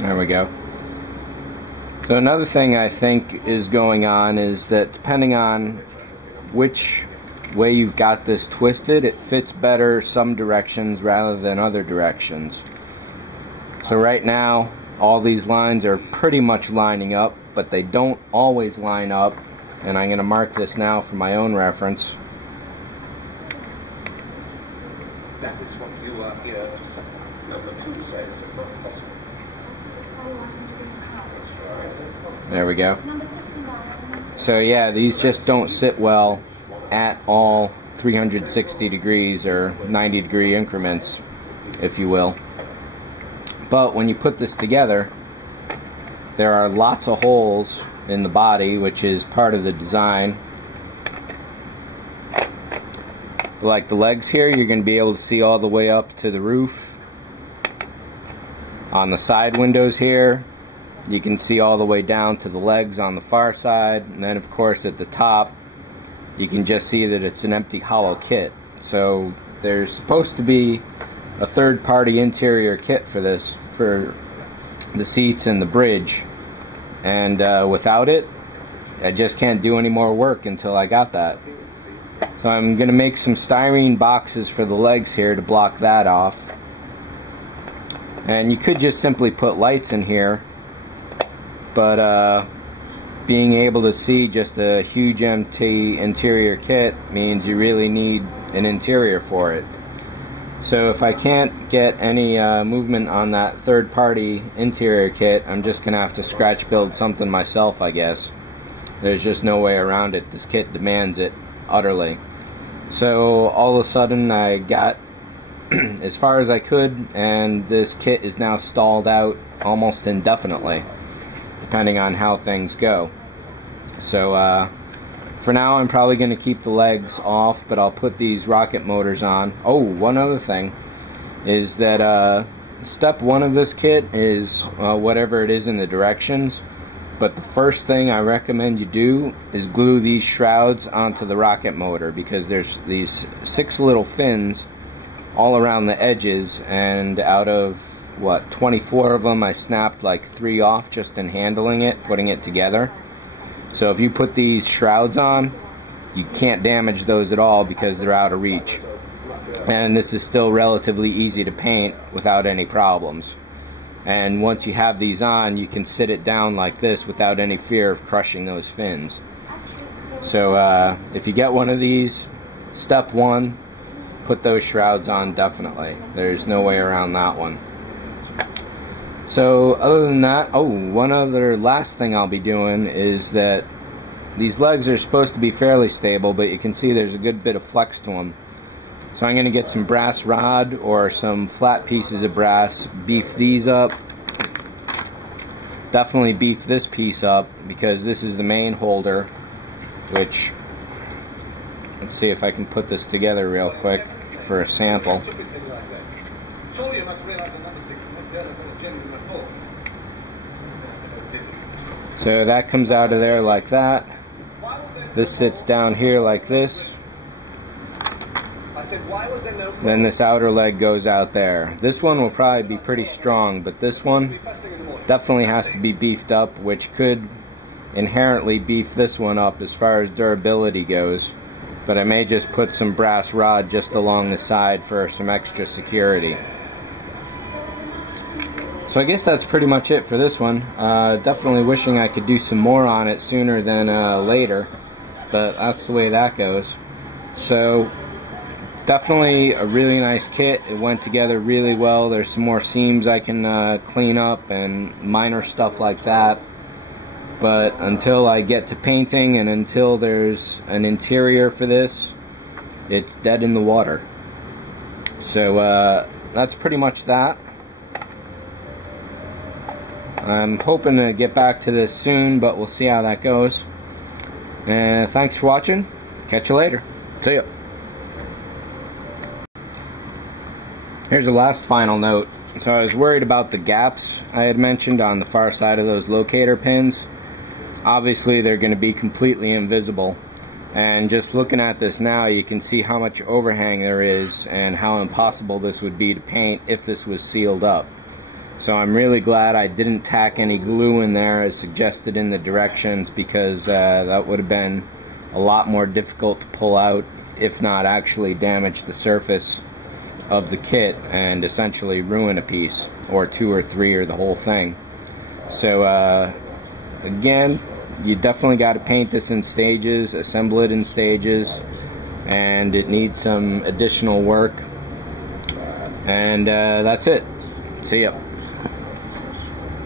There we go. So another thing I think is going on is that depending on which way you've got this twisted, it fits better some directions rather than other directions. So right now all these lines are pretty much lining up, but they don't always line up, and I'm going to mark this now for my own reference. That is what you are here. Number 2 says it's not possible. There we go. So yeah, these just don't sit well at all 360 degrees or 90 degree increments, if you will. But when you put this together, there are lots of holes in the body, which is part of the design. Like the legs here, you're going to be able to see all the way up to the roof. On the side windows here, you can see all the way down to the legs on the far side. And then of course at the top, you can just see that it's an empty hollow kit. So there's supposed to be a third-party interior kit for this, for the seats and the bridge. And without it, I just can't do any more work until I got that. So I'm going to make some styrene boxes for the legs here to block that off. And you could just simply put lights in here, but being able to see just a huge empty interior kit means you really need an interior for it. So if I can't get any movement on that third-party interior kit, I'm just going to have to scratch build something myself, I guess. There's just no way around it. This kit demands it utterly. So all of a sudden I got as far as I could, and this kit is now stalled out almost indefinitely, depending on how things go. So for now I'm probably going to keep the legs off, but I'll put these rocket motors on. Oh, one other thing is that step 1 of this kit is whatever it is in the directions, but the first thing I recommend you do is glue these shrouds onto the rocket motor, because there's these 6 little fins all around the edges, and out of what, 24 of them, I snapped like 3 off just in handling it, putting it together. So if you put these shrouds on, you can't damage those at all because they're out of reach. And this is still relatively easy to paint without any problems. And once you have these on, you can sit it down like this without any fear of crushing those fins. So if you get one of these, step 1, put those shrouds on definitely. There's no way around that one. So other than that, oh, one other last thing I'll be doing is that these legs are supposed to be fairly stable, but you can see there's a good bit of flex to them. So I'm going to get some brass rod or some flat pieces of brass, beef these up. Definitely beef this piece up, because this is the main holder, which, let's see if I can put this together real quick for a sample. So that comes out of there like that. This sits down here like this. Then this outer leg goes out there. This one will probably be pretty strong, but this one definitely has to be beefed up, which could inherently beef this one up as far as durability goes. But I may just put some brass rod just along the side for some extra security. So I guess that's pretty much it for this one. Definitely wishing I could do some more on it sooner than later, but that's the way that goes. So definitely a really nice kit. It went together really well. There's some more seams I can clean up and minor stuff like that. But until I get to painting and until there's an interior for this, it's dead in the water. So that's pretty much that. I'm hoping to get back to this soon, but we'll see how that goes. And thanks for watching. Catch you later. See ya. Here's the last final note. So I was worried about the gaps I had mentioned on the far side of those locator pins. Obviously they're going to be completely invisible, and just looking at this now you can see how much overhang there is and how impossible this would be to paint if this was sealed up. So I'm really glad I didn't tack any glue in there as suggested in the directions, because that would have been a lot more difficult to pull out, if not actually damage the surface of the kit and essentially ruin a piece, or two or three, or the whole thing. So again, you definitely got to paint this in stages, assemble it in stages, and it needs some additional work. And that's it. See ya.